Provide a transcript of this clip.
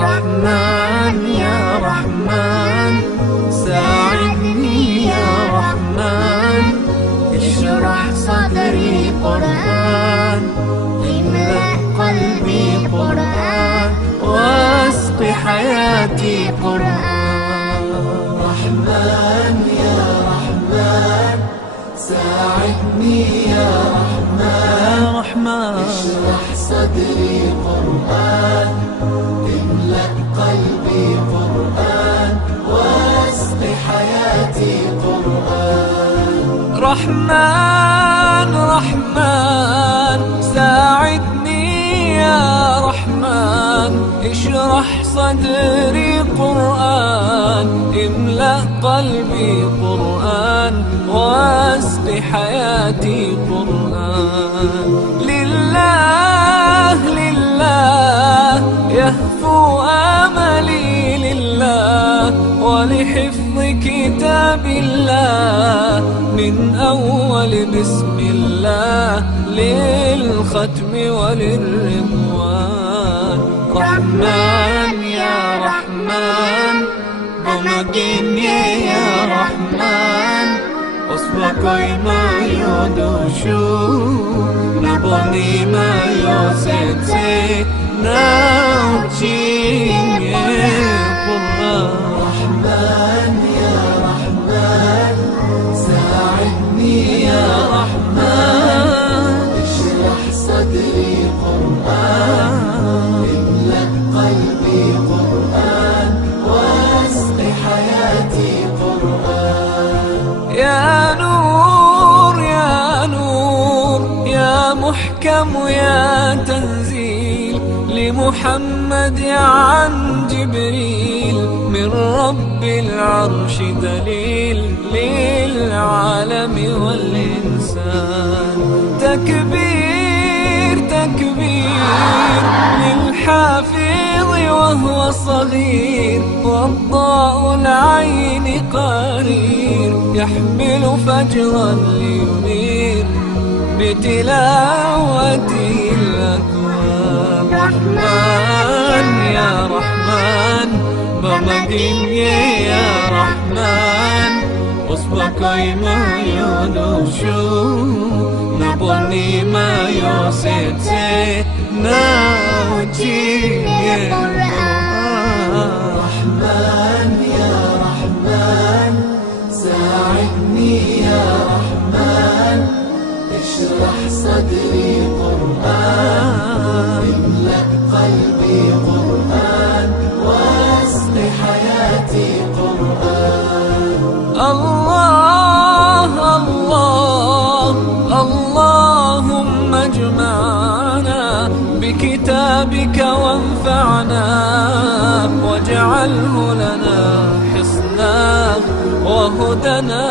رحمن يا رحمن ساعدني يا رحمن، اشرح صدري قرآن، املأ قلبي قرآن، واسق حياتي قرآن. رحمن يا رحمن ساعدني يا رحمن، اشرح صدري قرآن، املأ قلبي قرآن، واسق حياتي قرآن. رحمن رحمن ساعدني يا رحمن، اشرح صدري قرآن، املأ قلبي قرآن، واسق حياتي قرآن. لله لله يهفو آملي لله، ولحفظ كتاب الله من أول بسم الله للختم وللرضوان. رحمن يا رحمن بمجيني يا رحمن، أصبحي ما يدوشو نبني ما يوسيتي ناوتين يا قرآن. رحمن يا رحمن ساعدني يا رحمن، اشرح صدري قرآن، املأ قلبي قرآن، واسق حياتي قرآن. يا نور يا نور يا محكم يا تنزيل لمحمد عن جبريل، من رب العرش دليل للعالم والإنسان. تكبير تكبير للحافظ وهو صغير، والضاء العين قرير، يحمل فجرا لينير بتلاوته الأكوان. رحمن يا رحمن بمديني يا رحمن، أصبحي ما يدوشو نبني ما يوسيتي ناوتي يا قرآن. رحمن يا رحمن ساعدني يا رحمن، اشرح صدري قرآن، املأ قلبي قرآن، واسق حياتي قرآن. الله الله اللهم اجمعنا بكتابك وانفعنا، واجعله لنا حصنا وهدنا